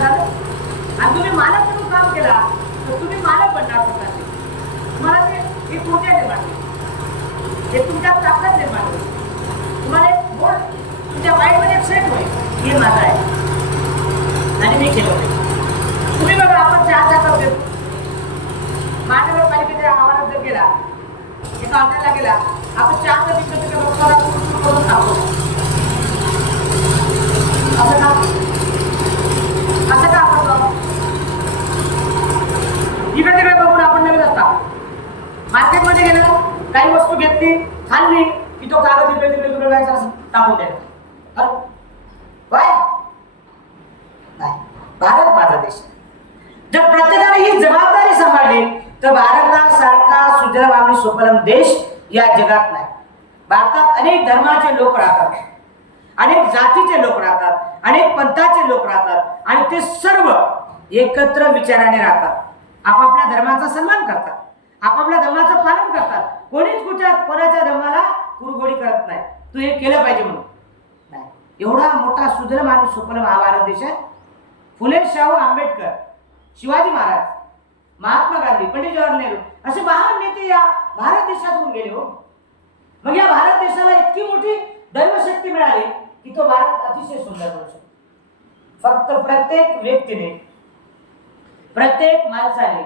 झालं. आणि तुम्ही मालक म्हणून काम केला तर तुम्ही मालक बनणार स्वतःचे. तुम्हाला ते एक ऊर्जा निर्माण होईल, हे तुमच्या ताकद निर्माण होईल, तुम्हाला एक गोड तुमच्या माइंडमध्ये एक सेट होईल, हे माझं आहे आणि मी केलं पाहिजे. तुम्ही बघा, आपण चहाचा कप घेतो, महानगरपालिकेच्या आवारात जर गेला, एका हॉटेलला गेला, आपण चहाचा विकत लोकांना करून खातो. असं का करतो? इकडे तिकडे बघून आपण नवीन असतात. मार्केटमध्ये गेलं, काही वस्तू घेतली, खाल्ली की तो कागद इकडे तिकडे तिकडे जायचा, असं टाकून द्यायचा. काय नाही, भारत माझा देश. जर प्रत्येकाने ही जबाबदारी सांभाळली तर भारतासारखा सुजलाम आणि सुफलाम देश या जगात नाही. भारतात अनेक धर्माचे लोक राहतात, अनेक जातीचे लोक राहतात, अनेक पंथाचे लोक राहतात आणि ते सर्व एकत्र विचाराने राहतात. आपापल्या धर्माचा सन्मान करतात, आपापल्या धर्माचं पालन करतात. कोणीच कोणाच्या धर्माला कुरघोडी करत नाही, तू हे केलं पाहिजे म्हणून नाही. एवढा मोठा सुजलाम आणि सुफलाम हा भारत देश आहे. फुले, शाहू आंबेडकर, शिवाजी महाराज, महात्मा गांधी, पंडित जवाहरलाल नेहरू असे महान नेते या भारत देशातून गेले. हो, मग या भारत देशाला इतकी मोठी दैवशक्ती मिळाली की तो भारत अतिशय सुंदर बनू शकतो. फक्त प्रत्येक व्यक्तीने, प्रत्येक माणसाने,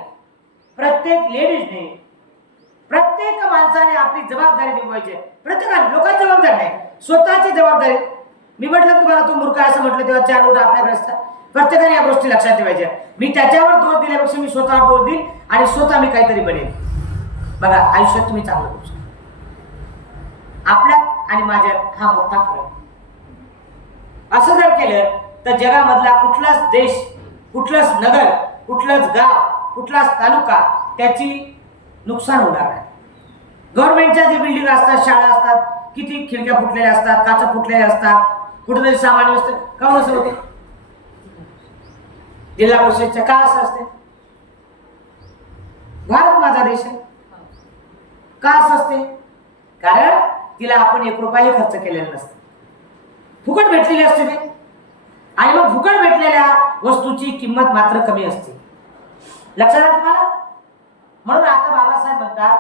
प्रत्येक लेडीजने, प्रत्येक माणसाने आपली जबाबदारी निभवायची. प्रत्येकाने, लोकांची जबाबदारी नाही, स्वतःची जबाबदारी. मी म्हटलं तुम्हाला तू मूर्ख असं म्हटलं तेव्हा चार गोष्टी आपल्याकडे असतात. प्रत्येकाने या गोष्टी लक्षात ठेवायच्या. मी त्याच्यावर दोष दिल्यापेक्षा मी स्वतःवर दोष देईन आणि स्वतः मी काहीतरी बनेन. बघा, आयुष्यात तुम्ही चांगलं करू शकता. आपल्यात आणि माझ्यात हा मोठा फरक. असं जर केलं तर जगामधला कुठलाच देश, कुठलंच नगर, कुठलंच गाव, कुठलाच तालुका त्याची नुकसान होणार नाही. गव्हर्नमेंटच्या जे बिल्डिंग असतात, शाळा असतात, किती खिडक्या फुटलेल्या असतात, काचा फुटलेल्या असतात, कुठेतरी सामान्य व्यवस्था का असं होते? जिल्हा परिषदच्या का असं असते? भारत माझा देश आहे. का असं असते? कारण तिला आपण 1 रुपयाही खर्च केलेला नसतो, फुकट भेटलेली असते ते. आणि मग फुकट भेटलेल्या वस्तूची किंमत मात्र कमी असते. लक्षात आलं तुम्हाला? म्हणून आता बाबासाहेब म्हणतात,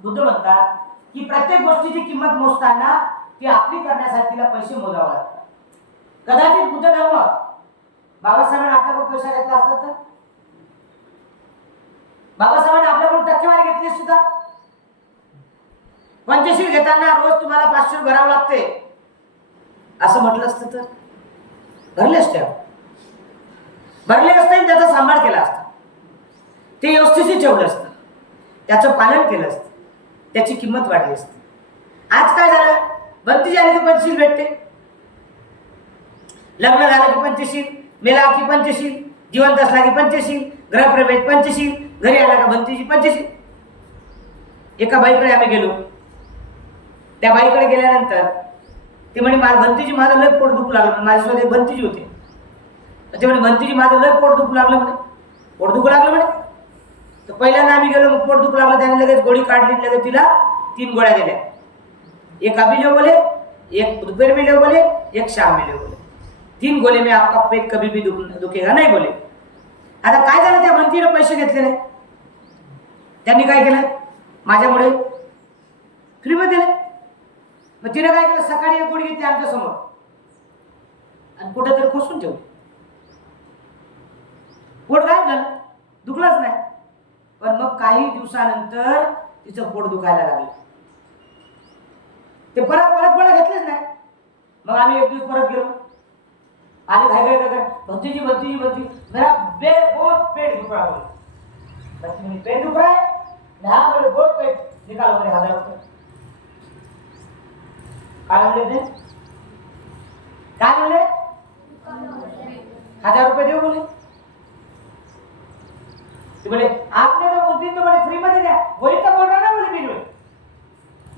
बुद्ध म्हणतात की प्रत्येक गोष्टीची किंमत मोजताना ती आपली करण्यासाठी तिला पैसे मोजावे लागतात. कदाचित बुद्ध धर्म बाबासाहेबांनी आपल्याकडून पैसा घेतला असतात तर बाबासाहेबांनी आपल्याकडून टक्केवारी घेतली सुद्धा. पंचशील घेताना रोज तुम्हाला 500 भरावं लागते असं म्हटलं असतं तर भरले असते, भरले असते, त्याचा सांभाळ केला असता, ते व्यवस्थित ठेवलं असतं, त्याचं पालन केलं असतं, त्याची किंमत वाढली असते. आज काय झालं? बंदी झाली की पंचशील भेटते, लग्न झालं की पंचशील, मेला की पंचशील, जिवंत असला की पंचशील, गृहप्रवेश पंचशील, घरी आला का बंदीची पंचशील. एका बाईकडे आम्ही गेलो, त्या बाईकडे गेल्यानंतर ते म्हणे भंतीजी माझं लय पोट दुखू लागलं. माझ्यासोबत एक भंतीजी होते, ते म्हणे भंतीजी माझं लय पोट दुखू लागलं म्हणे. पोट दुखू लागलं म्हणे. तर पहिल्यांदा आम्ही गेलो, मग पोट दुखू लागलं, त्याने लगेच गोळी काढली, लगेच तिला 3 गोळ्या दिल्या. एक अभी लो बोले, एक दोपहर में लो बोले, एक शाम में लो बोले. 3 गोले में आपका पेट कभी भी दुखेगा नाही बोले. आता काय झालं? त्या भंतीने पैसे घेतले नाही. त्यांनी काय केलं? माझ्यामुळे फ्रीमध्ये दिले. मग तिने काय केलं? सकाळी एक गोळी घेतली आमच्या समोर आणि कुठेतरी खोसून ठेवली. पोट गायब झालं, दुखलंच नाही. पण मग काही दिवसानंतर तिचं पोट दुखायला लागलं. ते परत गोळ्या घेतलेच नाही. मग आम्ही एक दिवस परत गेलो आणि घाई भंतीजी मेरा बहुत पेट दुख रहा बोले. पेट दुख रहा है? हाँ बोले, बहुत पेट निकालो बोले 1000 रुपये. काय म्हणले ते? काय म्हणले? 1000 रुपये देऊ बोले. बोले आपने तो उस दिन तो बोले फ्री में दिया, वही तो बोल रहा ना बोले बीच में.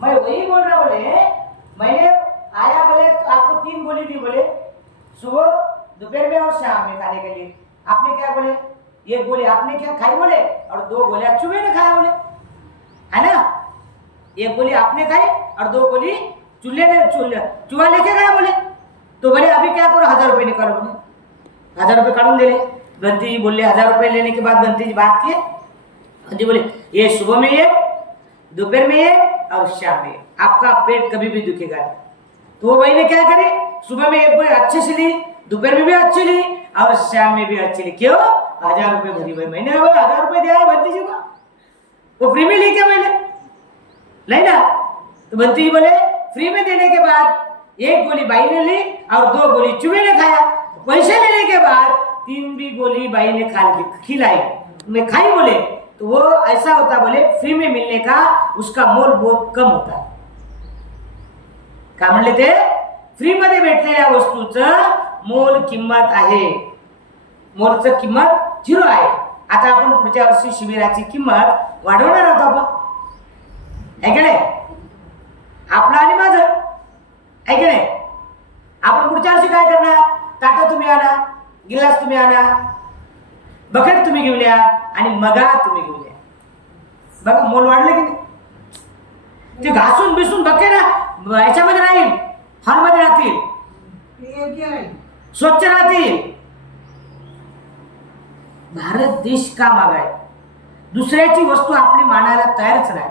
मैं वही बोल रहा बोले, मैंने आया बोले तो आपको 3 गोली दी बोले, सुबह दोपहर में और शाम में खाने के लिए. आपने क्या बोले? ये गोली आपने क्या खाई बोले, और 2 गोलियां चूहे ने खाया बोले, है ना? एक गोली आपने खाई और 2 गोली चूहा लेके गया बोले. तो बोले अभी क्या करो, 1000 रुपये निकालो बोले. ₹1000 काढून दिले। बंटी जी बोले 1000 लेने के बाद बंटी जी बात किए। बंटी बोले ये सुबह में ये, दोपहर में ये और शाम में, आपका पेट कभी भी दुखेगा नहीं। तो वो भाई ने क्या करे, सुबह में एक गोली अच्छे से ली, दोपहर में भी अच्छी ली और शाम में भी अच्छी ली। क्यों? ₹1000 भरी भाई, मैंने ₹1000 दिया है बंटी जी को, वो फ्री में ली क्या मैंने? नहीं ना। तो बंटी जी बोले फ्री में देने के बाद एक गोली बाई ने ली और 2 गोली चूहे ने खाया। पैसे लेने के बाद 3 भी गोली बाई ने खिलाई, मैं खाई बोले। तो वो ऐसा होता बोले फ्री में मिलने का उसका मोल बहुत कम होता है। काय म्हणले ते, फ्री मध्ये भेटलेल्या वस्तूचं मोल किंमत आहे, मोलचं किंमत 0 आहे। आता आपण पुढच्या वर्षी शिबिराची किंमत वाढवणार आहोत आपण, आहे की नाही? आपलं आणि माझं, आहे की नाही? आपण पुढच्या वर्षी काय करणार, ताटं तुम्ही आणा, गिलास तुम्ही आणा, बकेट तुम्ही घेऊन या आणि मगा तुम्ही घेऊन या। बघा मोल वाढलं की नाही? ते घासून बिसून बघे ना याच्यामध्ये राहील, हॉलमध्ये राहतील, स्वच्छ राहतील। भारत देश का मागाय, दुसऱ्याची वस्तू आपली मानायला तयारच नाही,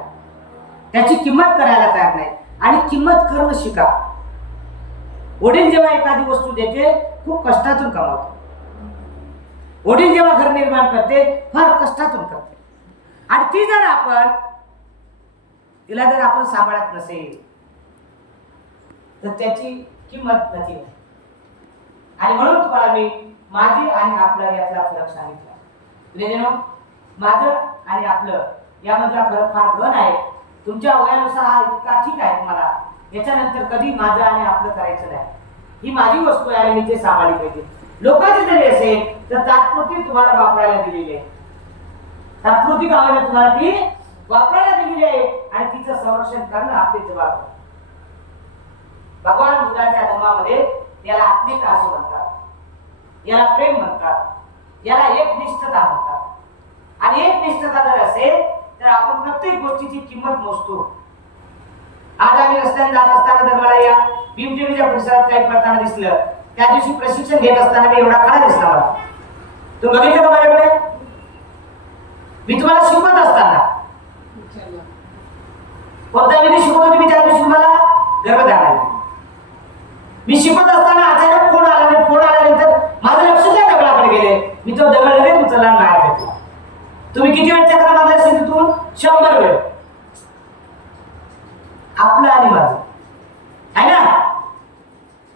त्याची किंमत करायला तयार नाही आणि किंमत करणं शिका। वडील जेव्हा एखादी वस्तू देते खूप कष्टातून कमावतो, वडील जेव्हा घर निर्माण करते फार कष्टातून करते आणि ती जर आपण तिला जर आपण सांभाळत नसेल तर त्याची किंमत नक्की नाही। आणि म्हणून तुम्हाला मी माझी आणि आपलं यातला फरक सांगितला। प्रियजनो, माझं आणि आपलं यामधला फरक फार गहन आहे। तुमच्या वयानुसार हा इतका ठीक आहे तुम्हाला, याच्यानंतर कधी माझं आणि आपलं करायचं नाही। ही माझी वस्तू आहे आणि मी ते सांभाळली पाहिजे। लोकांची जरी असेल तर तात्पुरती तुम्हाला वापरायला दिलेली आहे, तात्पुरती कामाला तुम्हाला ती वापरायला दिलेली आहे आणि तिचं संरक्षण करणं आपली जबाबदारी। भगवान बुद्धाच्या धर्मामध्ये याला आत्मिकता असं म्हणतात, याला प्रेम म्हणतात, याला एकनिष्ठता म्हणतात। आणि एकनिष्ठता जर असेल तर आपण प्रत्येक गोष्टीची किंमत मोजतो। आज आम्ही रस्त्याने जात असताना जर मला या भीमटेकडीच्या परिसरात काही पडताना दिसलं, त्या दिवशी प्रशिक्षण घेत असताना मी एवढा खडा दिसला मला, तुम्ही बघितलं का माझ्याकडे? मी तुम्हाला शिकवत असताना कोणता विधी शिकवत होती मी त्या दिवशी तुम्हाला गर्भधारणा, मी शिकवत असताना अचानक फोन आला आणि फोन आल्यानंतर माझं लक्ष त्या दगडाकडे गेले, मी तो दगड लगेच उचलला आणि बाहेर घेतला। तुम्ही किती वेळ चक्र मारले असेल तिथून? 100 वेळ। आपलं आणि माझं आहे ना।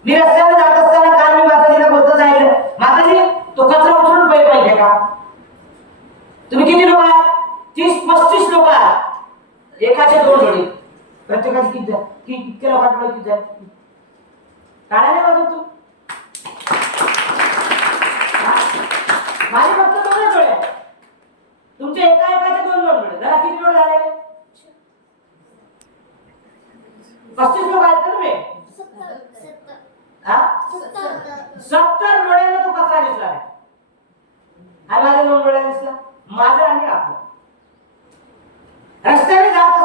मी रस्त्याने जात असताना काल मी माताजीला बोलतो सांगितलं, माताजी तो कचरा उचलून पहिले पाहिजे का? तुम्ही किती लोक आहात? 30-35 लोक आहात, एकाचे 2 जोडी, प्रत्येकाची किती लोकांकडे किती आहेत? टाळ्याने वाजव तू, माझे फक्त 2 जोडे, तुमचे एकाचे 2 जोडे, जरा किती जोड झाले? 35 लोक आहेत ना तुम्ही? 70 डोळ्याने तो कचरा दिसला नाही आणि माझ्या 2 डोळ्याने दिसला, माझं आणि आपलं। रस्त्याने जात